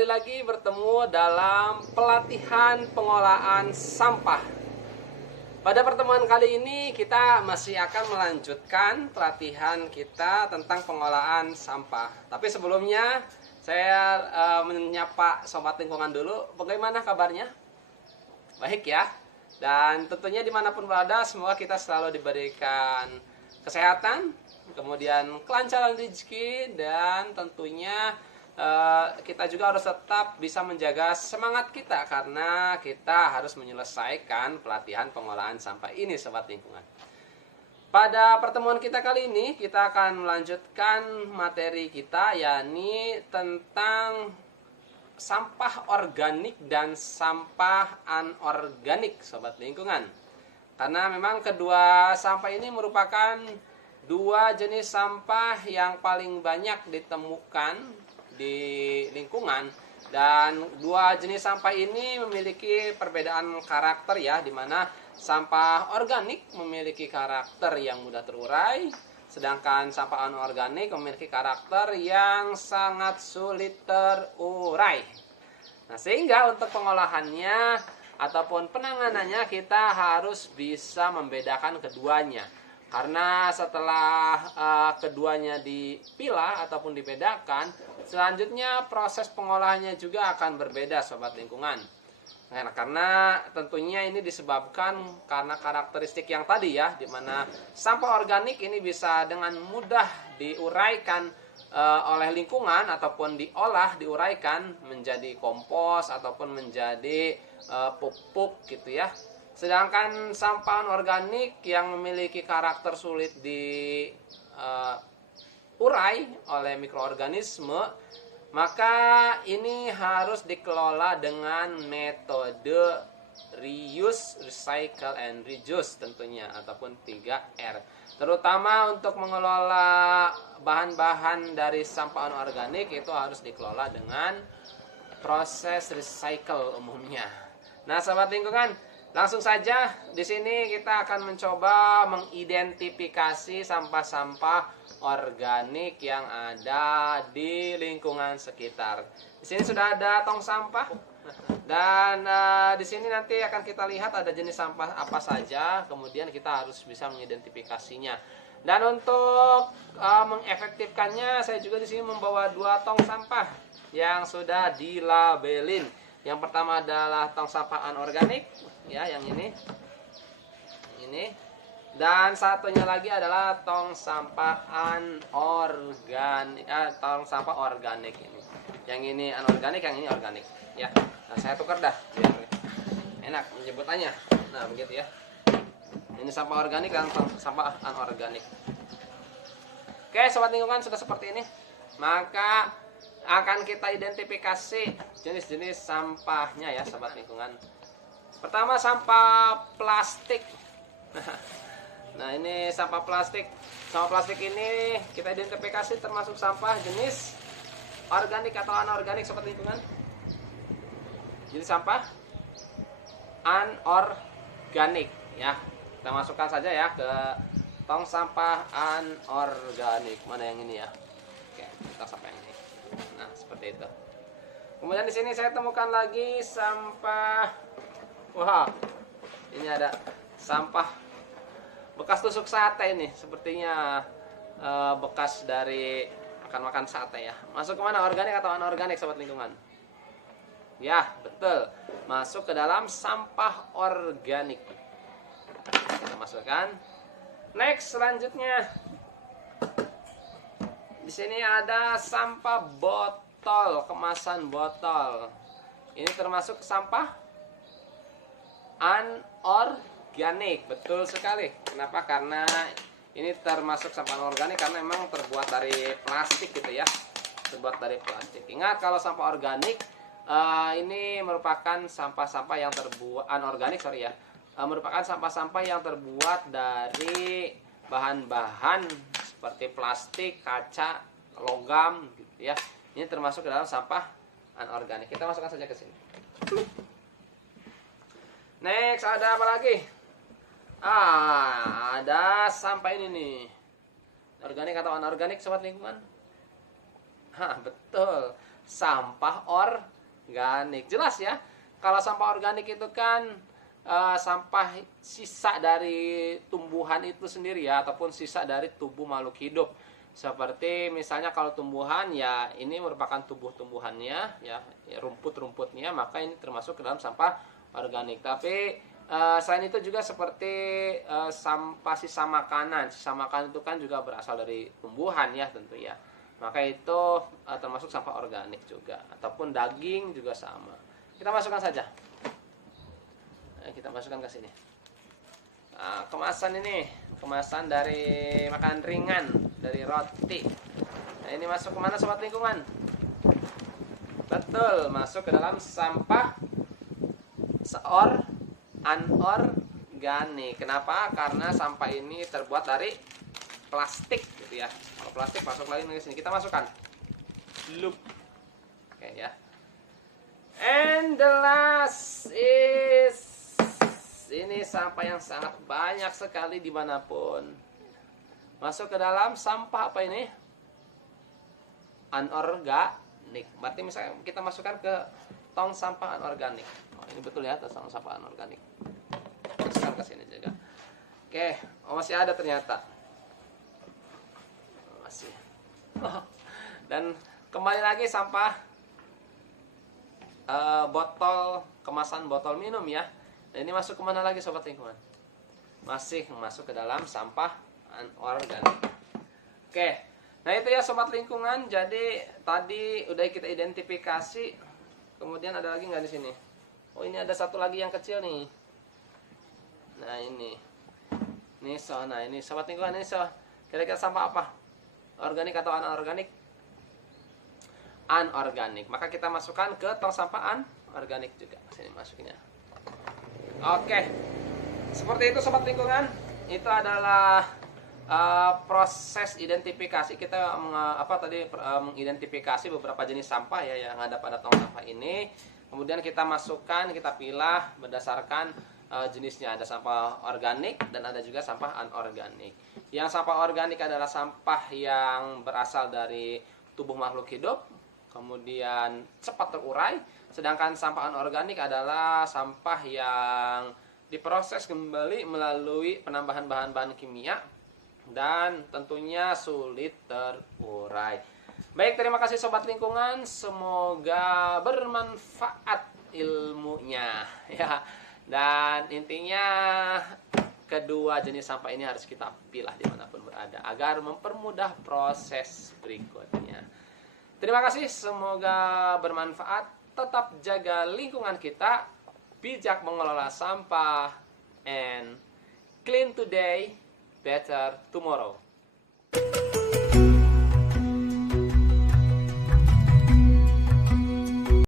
kembali lagi bertemu dalam pelatihan pengolahan sampah. Pada pertemuan kali ini kita masih akan melanjutkan pelatihan kita tentang pengolahan sampah. Tapi sebelumnya saya menyapa sobat lingkungan dulu. Bagaimana kabarnya? Baik ya. Dan tentunya dimanapun berada, semoga kita selalu diberikan kesehatan, kemudian kelancaran rezeki, dan tentunya kita juga harus tetap bisa menjaga semangat kita karena kita harus menyelesaikan pelatihan pengolahan sampah ini, sobat lingkungan. Pada pertemuan kita kali ini kita akan melanjutkan materi kita, yakni tentang sampah organik dan sampah anorganik, sobat lingkungan. Karena memang kedua sampah ini merupakan dua jenis sampah yang paling banyak ditemukan di lingkungan, dan dua jenis sampah ini memiliki perbedaan karakter ya, dimana sampah organik memiliki karakter yang mudah terurai, sedangkan sampah anorganik memiliki karakter yang sangat sulit terurai. Nah, sehingga untuk pengolahannya ataupun penanganannya kita harus bisa membedakan keduanya. Karena setelah keduanya dipilah ataupun dibedakan, selanjutnya proses pengolahannya juga akan berbeda, sobat lingkungan. Nah, karena tentunya ini disebabkan karena karakteristik yang tadi ya, dimana sampah organik ini bisa dengan mudah diuraikan oleh lingkungan ataupun diuraikan menjadi kompos ataupun menjadi pupuk gitu ya. Sedangkan sampah anorganik yang memiliki karakter sulit diurai oleh mikroorganisme, maka ini harus dikelola dengan metode reuse, recycle, and reduce tentunya, ataupun 3R. Terutama untuk mengelola bahan-bahan dari sampah anorganik itu harus dikelola dengan proses recycle umumnya. Nah, sahabat lingkungan, langsung saja di sini kita akan mencoba mengidentifikasi sampah-sampah organik yang ada di lingkungan sekitar. Di sini sudah ada tong sampah, dan di sini nanti akan kita lihat ada jenis sampah apa saja. Kemudian kita harus bisa mengidentifikasinya. Dan untuk mengefektifkannya, saya juga di sini membawa dua tong sampah yang sudah dilabelin. Yang pertama adalah tong sampah anorganik, ya, yang ini, dan satunya lagi adalah tong sampah anorganik, tong sampah organik ini. Yang ini anorganik, yang ini organik, ya. Nah, saya tukar dah biar enak menyebutannya. Nah, begitu ya. Ini sampah organik dan sampah anorganik. Oke, sobat lingkungan, sudah seperti ini. Maka akan kita identifikasi jenis-jenis sampahnya ya, sobat lingkungan. Pertama, sampah plastik. Nah, ini sampah plastik. Sampah plastik ini kita identifikasi termasuk sampah jenis organik atau anorganik, sobat lingkungan. Jadi sampah anorganik ya. Kita masukkan saja ya ke tong sampah anorganik. Mana yang ini ya? Oke, kita sampah yang ini. Nah, seperti itu. Kemudian di sini saya temukan lagi sampah. Wah, ini ada sampah bekas tusuk sate ini. Sepertinya bekas dari makan sate ya. Masuk kemana? Organik atau anorganik, sobat lingkungan? Ya, betul. Masuk ke dalam sampah organik. Kita masukkan. Next, selanjutnya. Di sini ada sampah botol, kemasan botol. Ini termasuk sampah anorganik, betul sekali. Kenapa? Karena ini termasuk sampah anorganik karena memang terbuat dari plastik gitu ya. Terbuat dari plastik. Ingat, kalau sampah organik ini merupakan sampah-sampah yang terbuat anorganik, merupakan sampah-sampah yang terbuat dari bahan-bahan seperti plastik, kaca, logam gitu ya. Ini termasuk ke dalam sampah anorganik. Kita masukkan saja ke sini. Next, ada apa lagi? Ada sampah ini nih. Organik atau anorganik, sobat lingkungan? Betul. sampah organik. Jelas ya, kalau sampah organik itu kan sampah sisa dari tumbuhan itu sendiri ya, ataupun sisa dari tubuh makhluk hidup. Seperti misalnya kalau tumbuhan ya, ini merupakan tumbuh-tumbuhannya ya, rumput-rumputnya, maka ini termasuk ke dalam sampah organik. Tapi selain itu juga seperti sampah sisa makanan. Sisa makanan itu kan juga berasal dari tumbuhan ya tentu ya. Maka itu termasuk sampah organik juga. Ataupun daging juga sama. Kita masukkan saja. Kita masukkan ke sini. Nah, kemasan ini, kemasan dari makanan ringan, dari roti. Nah, ini masuk kemana sobat lingkungan? Betul, masuk ke dalam sampah anorganik. Kenapa? Karena sampah ini terbuat dari plastik gitu ya. Kalau plastik masuk lagi ke sini. Kita masukkan. Loop. Oke ya. And the last is ini sampah yang sangat banyak sekali dimanapun. Masuk ke dalam sampah apa ini? Anorganik. Berarti misalnya kita masukkan ke tong sampah anorganik. Oh, ini betul ya, tong sampah anorganik. Masukkan ke sini juga. Oke, oh, masih ada ternyata. Masih. Dan kembali lagi sampah botol, kemasan botol minum ya. Nah, ini masuk kemana lagi sobat lingkungan? Masih masuk ke dalam sampah anorganik. Oke, nah itu ya sobat lingkungan. Jadi tadi udah kita identifikasi. Kemudian ada lagi nggak di sini? Oh, ini ada satu lagi yang kecil nih. Nah ini nah ini sobat lingkungan, ini kira-kira sampah apa? Organik atau anorganik? Anorganik. Maka kita masukkan ke tong sampah anorganik juga. Sini masukinnya. Oke, seperti itu sobat lingkungan. Itu adalah proses identifikasi kita mengidentifikasi beberapa jenis sampah ya yang ada pada tong sampah ini. Kemudian kita masukkan, kita pilah berdasarkan jenisnya. Ada sampah organik dan ada juga sampah anorganik. Yang sampah organik adalah sampah yang berasal dari tubuh makhluk hidup, kemudian cepat terurai. Sedangkan sampah anorganik adalah sampah yang diproses kembali melalui penambahan bahan-bahan kimia dan tentunya sulit terurai. Baik, terima kasih sobat lingkungan, semoga bermanfaat ilmunya ya. Dan intinya kedua jenis sampah ini harus kita pilah dimanapun berada agar mempermudah proses berikutnya. Terima kasih, semoga bermanfaat. Tetap jaga lingkungan kita, bijak mengelola sampah, and clean today, better tomorrow.